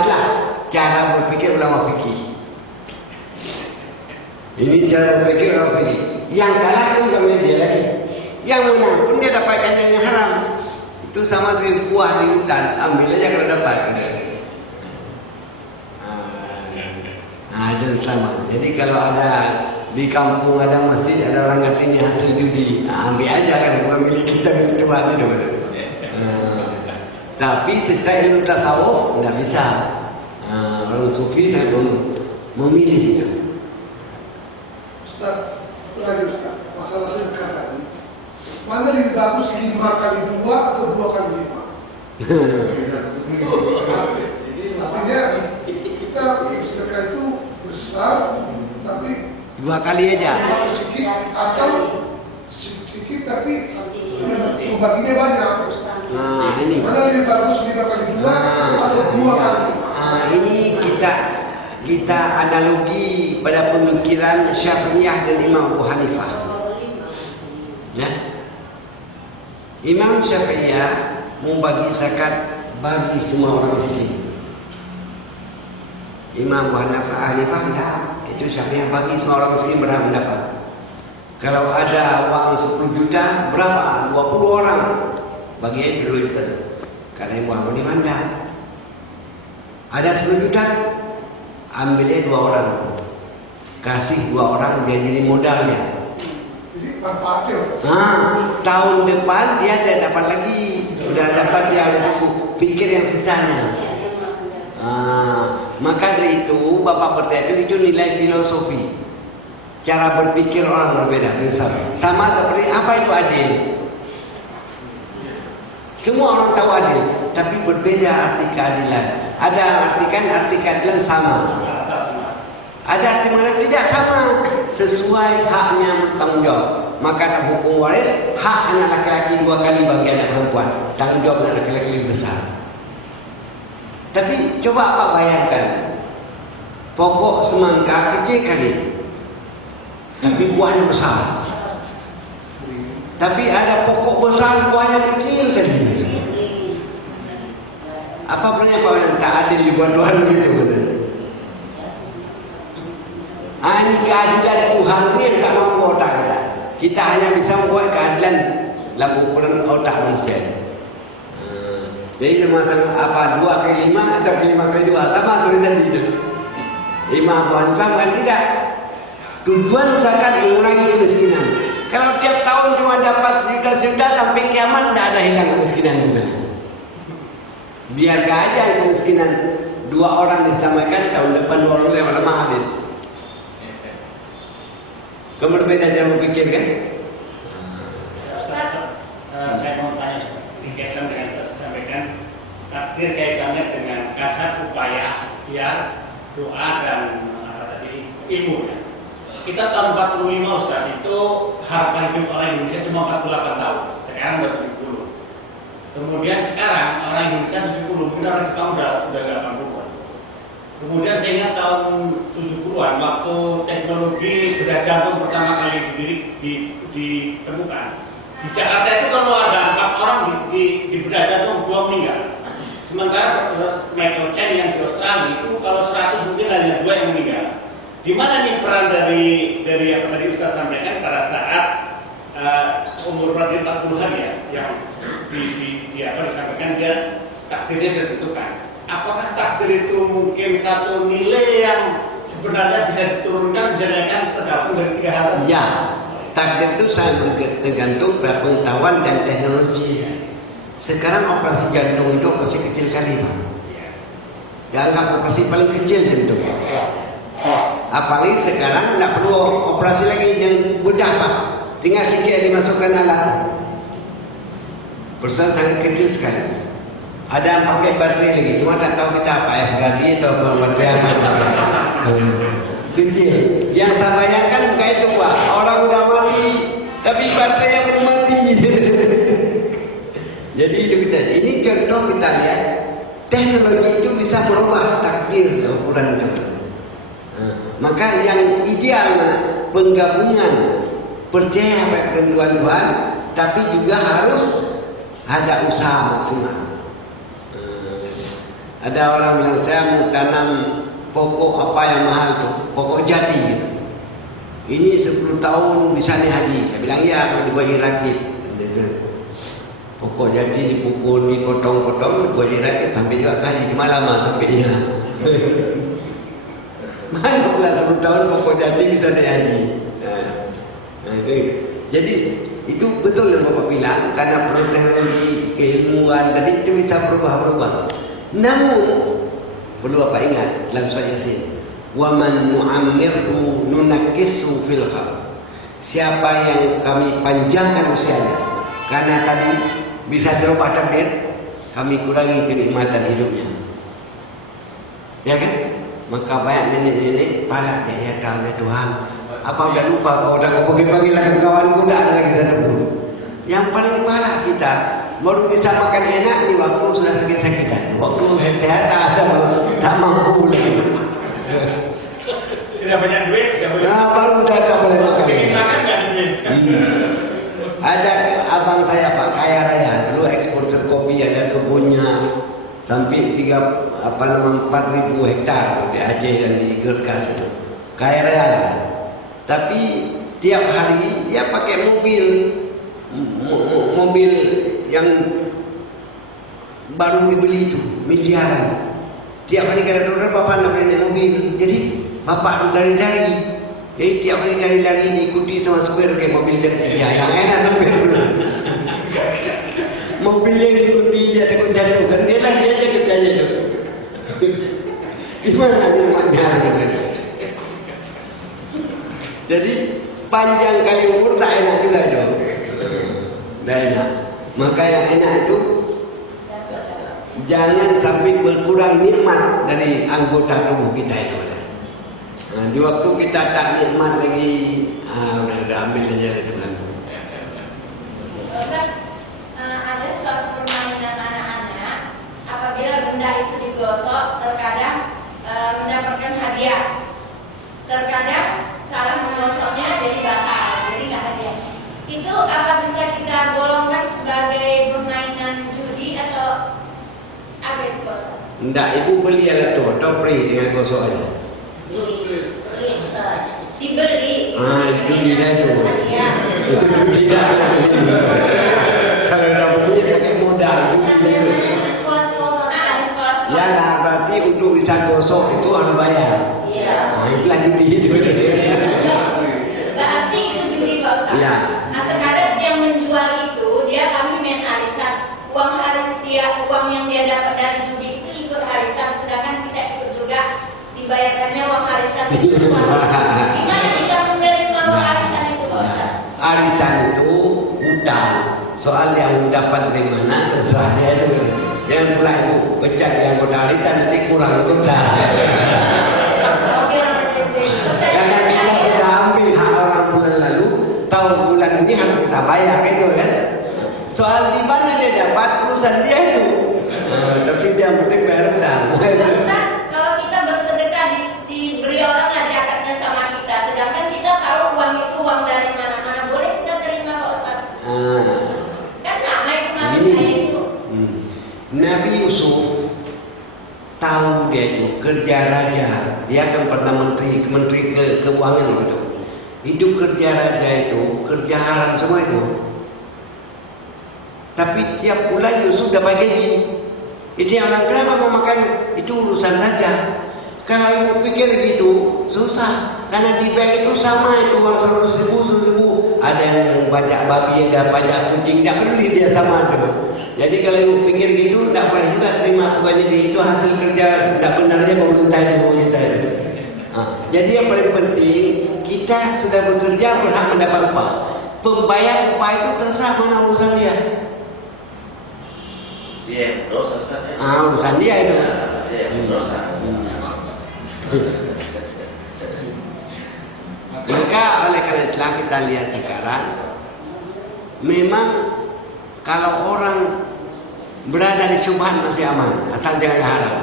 Itulah cara berpikir ulama fikih. Ini cara berpikir ulama fikih. Yang kalah bukan milik dia lagi. Yang menang pun dia dapatkan yang haram. Itu sama seperti buah di hutan, ambil aja kalau dapat. Itu sama. Jadi kalau ada di kampung ada masjid, ada orang ngasihnya hasil judi, ambil aja kan, bukan milik kita, milik Tuhan itu. Tapi setelah ilmu tasawuf tidak bisa. Orang sufi saya memilih. Ustaz, lagi Ustaz, masalah sedekah tadi. Mana lebih bagus 5 kali 2 atau 2 kali 5? Artinya kita sedekah itu besar, tapi 2 kali aja. Sedikit atau sedikit tapi baginya banyak. Ini. Mana lebih bagus 5 kali 2 atau 2 kali 5? Ini kita analogi pada pemikiran Syafi'iyah dan Imam Abu Hanifah. Ya. Imam Syafi'iyah membagi zakat bagi semua orang miskin. Imam Abu Hanifah tidak. Itu Syafi'iyah bagi semua orang miskin berhak mendapat. Kalau ada uang 10 juta, berapa? 20 orang. Bagi aja 2 juta. Karena Ibu Hamdi mana? Ada 10 juta, ambilnya 2 orang. Kasih 2 orang, dia jadi modalnya. Jadi manfaatnya. Tahun depan dia tidak dapat lagi. Sudah dapat dia pikir yang sisanya. Maka dari itu Bapak bertanya itu nilai filosofi. Cara berpikir orang berbeda. Sama seperti apa itu adil. Semua orang tahu adil, tapi berbeda arti keadilan. Ada arti keadilan sama. Ada arti mana tidak sama. Sesuai haknya bertanggung jawab. Maka dalam hukum waris, hak anak laki-laki 2 kali bagi anak perempuan. Tanggung jawab anak laki-laki lebih besar. Tapi coba Pak bayangkan, pokok semangka kecil kali, tapi buahnya besar. Tapi ada pokok besar, buahnya kecil kali. Apa punya Pak? Tak adil di Tuhan gitu. Ini keadilan Tuhan ini yang tak mampu otak kita. Kita hanya bisa membuat keadilan dalam ukuran otak manusia. Jadi masalah apa 2 kali 5 atau 5 kali 2 sama seperti tadi itu. Imam Abu Hanifah bukan tidak. Tujuan zakat mengurangi kemiskinan. Kalau tiap tahun cuma dapat sejuta sampai kiamat tidak ada hilang kemiskinan juga. Biar aja kemiskinan 2 orang disamakan, tahun depan 2 orang lama habis. Kamu berbeda cara berpikir kan? Saya mau tanya berkaitan dengan sampaikan takdir kaitannya dengan kasar upaya ikhtiar doa dan ilmu. kita tahun 45 Ustaz, itu harapan hidup orang Indonesia cuma 48 tahun. Sekarang udah 70. Kemudian sekarang orang Indonesia 70, mungkin orang Jepang udah 80-an. Kemudian saya ingat tahun 70-an waktu teknologi bedah jantung pertama kali ditemukan. Di Jakarta itu kalau ada 4 orang di bedah jantung 2 meninggal. Sementara Michael Chen yang di Australia itu kalau 100 mungkin hanya 2 yang meninggal. Di mana nih peran dari apa tadi Ustaz sampaikan pada saat umur berarti 40-an ya, yang disampaikan dia takdirnya ditentukan. Apakah takdir itu mungkin satu nilai yang sebenarnya bisa diturunkan, bisa dinaikkan tergantung dari 3 hal? Ya, takdir itu sangat tergantung pada pengetahuan dan teknologi. Sekarang operasi jantung itu operasi kecil kali, Pak. Dianggap operasi paling kecil jantung. Apalagi sekarang tidak perlu operasi lagi yang mudah, Pak. Tinggal sikit dimasukkan alat. Perusahaan sangat kecil sekali. Ada yang pakai baterai lagi, cuma tak tahu kita apa ya berarti atau apa baterai apa. Kecil. Yang saya bayangkan bukan itu, Pak. Orang udah mati, tapi baterai yang belum mati. Jadi itu kita. Ini contoh kita lihat teknologi itu bisa berubah takdir ukuran kita. Maka yang ideal penggabungan percaya pada ketentuan Tuhan, tapi juga harus ada usaha maksimal. Ada orang bilang saya mau tanam pokok apa yang mahal tuh, pokok jati. Ini 10 tahun bisa nih haji. Saya bilang iya, kalau dibuat rakit. Pokok jati dipukul, dipotong-potong, dibuat rakit sampai juga haji. Di malam sampainya. Mana pula 10 tahun pokok jati bisa dihaji. Jadi itu betul yang Bapak bilang, karena teknologi keilmuan tadi itu bisa berubah-ubah. Namun perlu apa ingat dalam surah Yasin, wa man nu'ammirhu nunakkisu fil khalq. Siapa yang kami panjangkan usianya, karena tadi bisa dirubah takdir, kami kurangi kenikmatan hidupnya. Ya kan? Maka banyak nenek-nenek pala ya Allah Tuhan, apa udah lupa kau udah kau panggil lagi kawan kuda lagi sana dulu. Yang paling pala kita baru bisa makan enak di waktu sudah sakit-sakitan, waktu sehat tak mampu lagi. Sudah banyak duit, baru udah boleh makan. Makan. Ada abang saya Pak kaya raya, dulu eksporter kopi, ada kebunnya sampai 4.000 hektar di Aceh dan di Gerkas itu. Kaya raya. Tapi tiap hari dia pakai mobil yang baru dibeli itu miliaran. Tiap hari kadang-kadang bapak nak naik mobil, jadi bapak lari-lari. Jadi tiap hari lari-lari diikuti sama supir kayak mobil dia yang enak supir. Mobil yang diikuti dia takut jatuh kan dia lagi aja kita jatuh. Gimana nikmatnya? Jadi panjang kali umur tak enak juga dong. Tidak enak. Maka yang enak itu jangan sampai berkurang nikmat dari anggota tubuh kita itu. Nah, di waktu kita tak nikmat lagi, udah ambil aja itu kan. Ada suatu permainan anak-anak, apabila benda itu digosok, terkadang mendapatkan hadiah. Terkadang salah menggosoknya jadi batal, jadi nggak hadiah. Itu apa bisa kita golongkan sebagai permainan judi atau apa itu gosok? Enggak, ibu beli alat tuh, atau free dengan gosok aja. Dibeli. Itu dia tuh. Hadiah. Itu tidak. Kalau udah beli pakai modal. Biasanya di sekolah-sekolah. Di sekolah-sekolah. Ya lah, berarti untuk bisa gosok itu harus bayar. Iya. Nah, itulah judi itu. Berarti itu judi Pak Ustaz. Iya. Nah sekarang yang menjual itu kami main arisan. Uang yang dia dapat dari judi itu ikut arisan, sedangkan kita ikut juga dibayarkannya uang arisan itu. Gimana kita menerima uang arisan itu Pak Ustaz? Arisan itu utang. Soal yang dapat dari mana terserah dia itu. Yang pula itu pecat yang kota arisan nanti kurang utang. Karena kita sudah ambil tak bayar itu kan. Soal di mana dia dapat urusan dia itu. Tapi dia penting bayar hutang. Ustaz, kalau kita bersedekah diberi orang nanti akadnya sama kita, sedangkan kita tahu uang itu uang dari mana boleh kita terima kok Ustaz. Kan sama itu maksudnya itu. Nabi Yusuf tahu dia itu kerja raja, dia kan pernah menteri keuangan gitu. Hidup kerja raja itu kerja haram semua itu. Tapi tiap bulan Yusuf dapat gaji. Jadi orang kenapa mau makan itu urusan raja. Kalau ibu pikir gitu susah, karena di bank itu sama itu uang 100.000. Ada yang pajak babi, ada pajak kucing, tidak peduli dia sama itu. Jadi kalau ibu pikir gitu, tidak boleh juga terima bukannya itu hasil kerja tidak benarnya pemerintah itu. Jadi yang paling penting kita sudah bekerja berhak mendapat upah. Pembayar upah itu terserah mana urusan dia. Dia dosa saja. Urusan dia itu. Dia dosa. Maka oleh karena itulah kita lihat sekarang, memang kalau orang berada di subhan masih aman, asal jangan haram.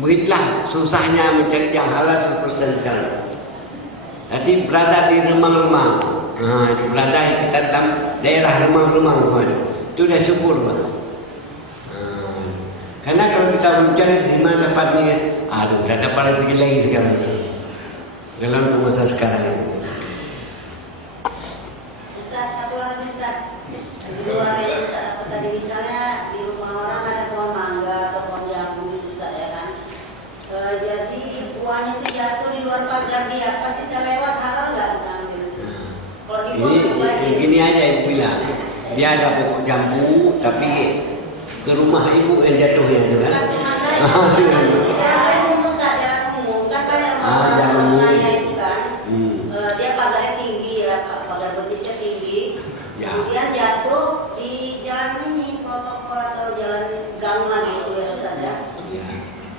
Begitulah susahnya mencari yang halal 100% sekarang. Jadi berada di remang-remang, berada kita dalam daerah remang-remang itu sudah syukur Mas. Karena kalau kita mencari di mana dapatnya, tidak dapat rezeki lagi sekarang dalam masa sekarang. Ustaz, satu lagi Ustaz. Di luar ya Ustaz, tadi misalnya di rumah orang ada pohon mangga atau pohon jambu Ustaz ya kan. Jadi buahnya itu jatuh di luar pagar dia, pasti terlewat halal nggak kita ambil? Kalau di Ini aja yang bilang, dia ada pokok jambu tapi ke rumah ibu yang jatuhnya itu kan. Bukan rumah saya, jalan umum Ustaz, jalan umum kan banyak orang kaya itu kan. Dia pagarnya tinggi ya, pagar betisnya tinggi. Ya. Kemudian jatuh di jalan ini protokol atau jalan gang lagi itu ya Ustaz ya.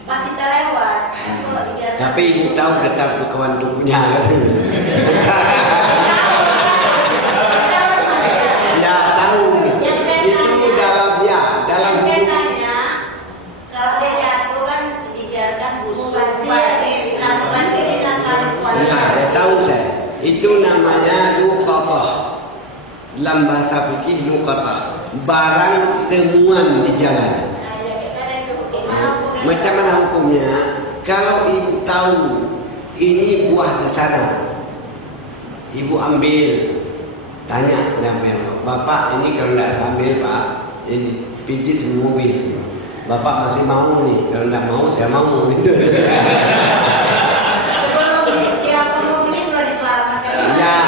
Masih terlewat. Kalau dibiarkan. Tapi ibu tahu tetap ke kawan tubuhnya. Ya tahu. Yang saya Itu dalam yang saya tanya, kalau dia jatuh kan dibiarkan busuk, pasir dilakukan Ya, saya tahu saya. Itu namanya luqatah. Dalam bahasa fikih luqatah, barang temuan di jalan. Macam mana hukumnya? Kalau ibu tahu ini buah di sana, ibu ambil, tanya kenapa ya, Bapak ini kalau tidak ambil Pak, ini pijit di mobil. Bapak masih mau nih, kalau tidak mau saya mau gitu. Sebelum dia pemilik sudah diselamatkan. Ya,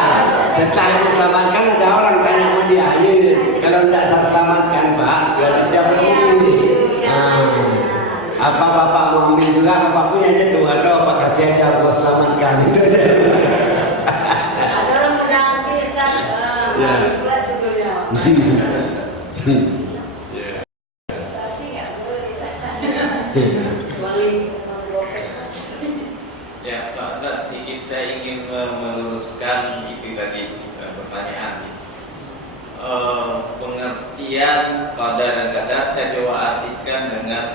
setelah diselamatkan ada orang tanya sama dia, ini kalau tidak saya selamatkan Pak, berarti dia pemilik. Apa Bapak mau ambil juga? Bapak punya aja tuh, apa kasih aja aku selamatkan. Ada orang menanti Ustaz. Ya. Bulat juga ya. Ya, Pak Ustaz, sedikit saya ingin meluruskan itu tadi pertanyaan. Pengertian qadar dan qadar saya coba artikan dengan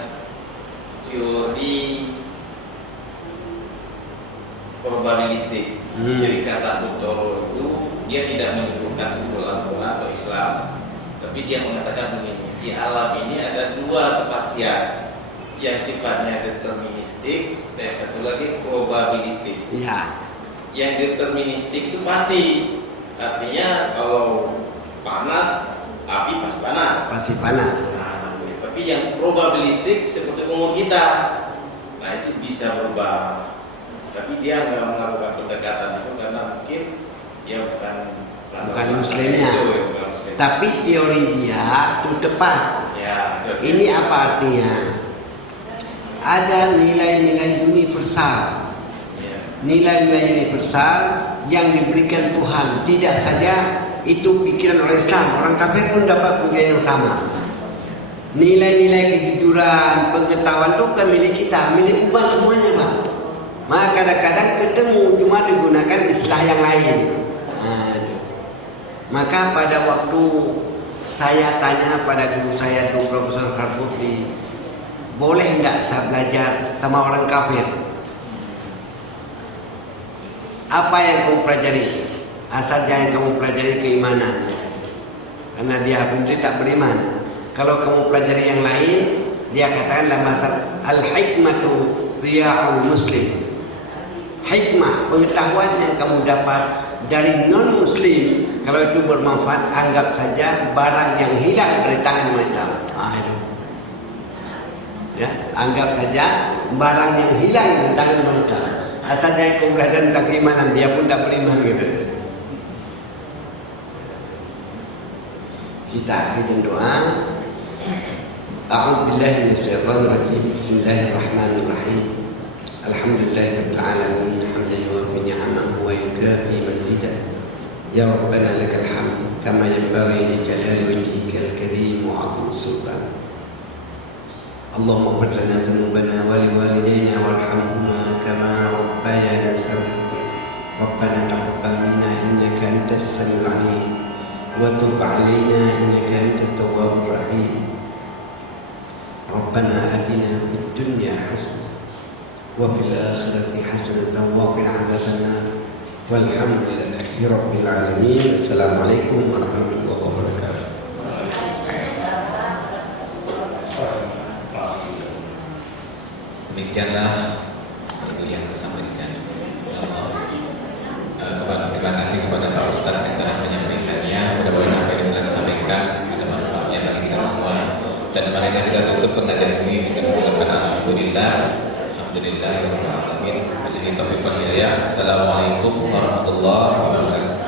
teori probabilistik. Jadi kata Bukhari itu dia tidak menunjukkan bulan-bulan atau Islam, tapi dia mengatakan begini: di alam ini ada dua kepastian, yang sifatnya deterministik dan satu lagi probabilistik. Ya. Yang deterministik itu pasti, artinya kalau panas, api pasti panas. Pasti panas. Tapi yang probabilistik seperti umur kita, nah itu bisa berubah. Tapi dia nggak melakukan pendekatan itu karena mungkin dia bukan muslimnya. Muslim. Tapi teori dia itu tepat. Ya, ini apa artinya? Ada nilai-nilai universal. Ya. Nilai-nilai universal yang diberikan Tuhan. Tidak saja itu pikiran orang Islam, orang kafir pun dapat punya yang sama. Nilai-nilai kejujuran, pengetahuan itu bukan milik kita, milik umat semuanya Pak. Maka kadang-kadang ketemu cuma digunakan istilah yang lain. Maka pada waktu saya tanya pada guru saya, Dr. Profesor Harputri, boleh nggak saya belajar sama orang kafir? Apa yang kamu pelajari? Asal jangan kamu pelajari keimanan, karena dia sendiri tak beriman. Kalau kamu pelajari yang lain, dia katakan dalam bahasa al-hikmatu riya'ul muslim. Hikmah, pengetahuan yang kamu dapat dari non-muslim, kalau itu bermanfaat, anggap saja barang yang hilang dari tangan Islam. Itu. Ya, anggap saja barang yang hilang dari tangan Islam. Asal jangan kamu belajar tentang keimanan, dia pun tak beriman gitu. Kita akhiri doa. A'udzu billahi minasyaitonir rajim. Bismillahirrahmanirrahim. Alhamdulillahirabbil alamin. Hamdan yuwaffi ni'amahu wa yukafi mazidah. Ya Rabbana lakal hamd kama yanbaghi li jalali wajhikal karim wa 'azimi sultan. Allahumma ighfir lana dhunubana wa liwalidayna warhamhuma kama rabbayana saghira. Rabbana taqabbal minna innaka antas samiul 'alim. وتب علينا إنك أنت التواب الرحيم ربنا آتنا في الدنيا حسنة وفي الآخرة حسنة وقنا عذاب النار والحمد لله رب العالمين. السلام عليكم ورحمة الله وبركاته. Demikianlah yang disampaikan. Terima kasih kepada Pak Ustadz yang telah menyampaikannya. Mudah-mudahan apa yang telah disampaikan ada manfaatnya bagi kita semua. Dan marilah kita tutup pengajian ini dengan mengucapkan alhamdulillah, alhamdulillah, alhamdulillah. Assalamualaikum warahmatullahi wabarakatuh.